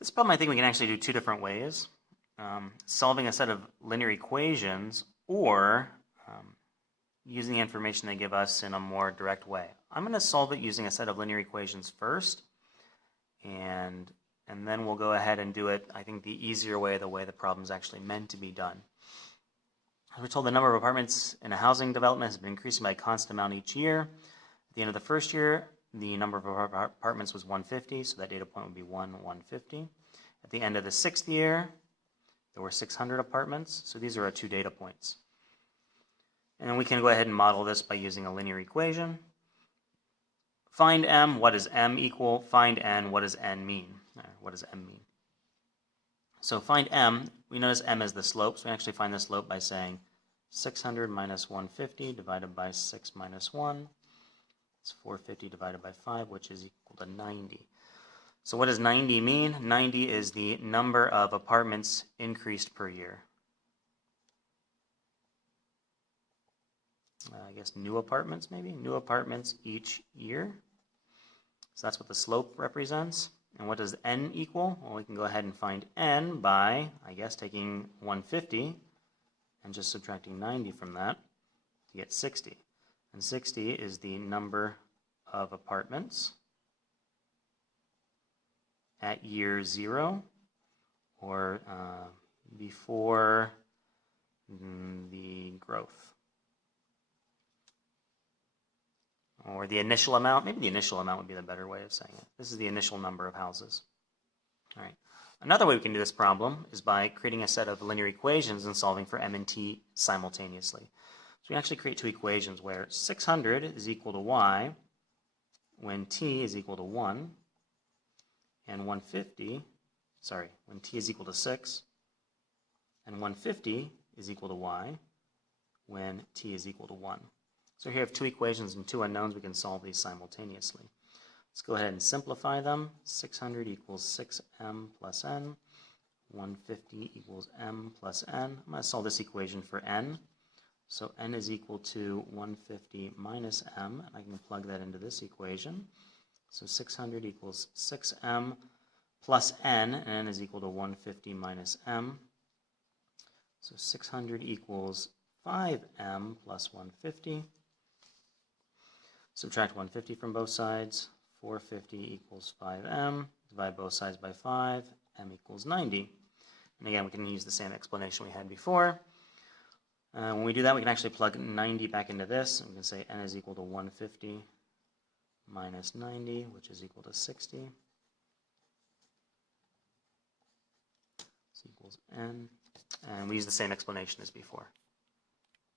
This problem I think we can actually do two different ways. Solving a set of linear equations or using the information they give us in a more direct way. I'm going to solve it using a set of linear equations first, and then we'll go ahead and do it, I think, the easier way, the way the problem is actually meant to be done. As we're told, the number of apartments in a housing development has been increasing by a constant amount each year. At the end of the first year, the number of apartments was 150, so that data point would be 150. At the end of the sixth year, there were 600 apartments, so these are our two data points. And we can go ahead and model this by using a linear equation. Find m, what does m equal? Find n, what does n mean? What does m mean? So find m, we notice m is the slope, so we actually find the slope by saying 600 minus 150 divided by 6 minus 1. It's 450 divided by 5, which is equal to 90. So what does 90 mean? 90 is the number of apartments increased per year. I guess new apartments maybe? New apartments each year. So that's what the slope represents. And what does n equal? Well, we can go ahead and find n by, I guess, taking 150 and just subtracting 90 from that to get 60. And 60 is the number of apartments at year 0, or before the growth. Or the initial amount. Maybe the initial amount would be the better way of saying it. This is the initial number of houses. All right. Another way we can do this problem is by creating a set of linear equations and solving for m and t simultaneously. So we actually create two equations where 600 is equal to y when t is equal to 1, and when t is equal to 6, and 150 is equal to y when t is equal to 1. So here we have two equations and two unknowns. We can solve these simultaneously. Let's go ahead and simplify them. 600 equals 6m plus n. 150 equals m plus n. I'm going to solve this equation for n. So n is equal to 150 minus m, and I can plug that into this equation. So 600 equals 6m plus n, and n is equal to 150 minus m. So 600 equals 5m plus 150. Subtract 150 from both sides. 450 equals 5m. Divide both sides by 5. M equals 90. And again, we can use the same explanation we had before. When we do that, we can actually plug 90 back into this. And we can say n is equal to 150 minus 90, which is equal to 60. This equals n. And we use the same explanation as before.